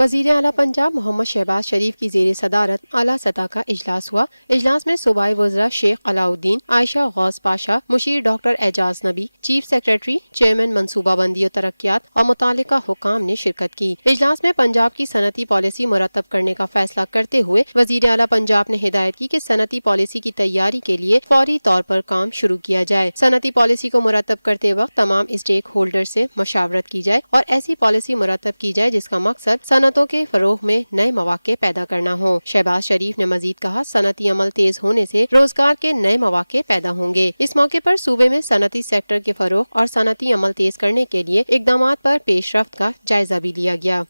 वज़ीर आला पंजाब मोहम्मद शहबाज शरीफ की ज़ेर सदारत आला सतह का इजलास हुआ। इजलास में सूबाई वज़रा शेख अलाउद्दीन, आयशा गौस पाशा, मुशीर डॉक्टर एजाज नबी, चीफ सेक्रेटरी, चेयरमैन मनसूबाबंदी और तरक्यात और मुतालिका हुकाम ने शिरकत की। इजलास में पंजाब की सनती पॉलिसी मुरतब करने का फैसला करते हुए वज़ीर आला पंजाब ने हिदायत की कि सनती पॉलिसी की तैयारी के लिए फौरी तौर पर काम शुरू किया जाए। सनती पॉलिसी को मुरतब करते वक्त तमाम स्टेक होल्डर से मशावरत की जाए और ऐसी पॉलिसी मुरतब की जाए जिसका मकसद सनतों के फरोग में नए मौके पैदा करना हो। शहबाज शरीफ ने मजीद कहा, सनती अमल तेज होने से रोजगार के नए मौके पैदा होंगे। इस मौके पर सूबे में सनती सेक्टर के फरोग और सनती अमल तेज करने के लिए इकदामात पर पेशरफ्त का जायजा भी लिया गया।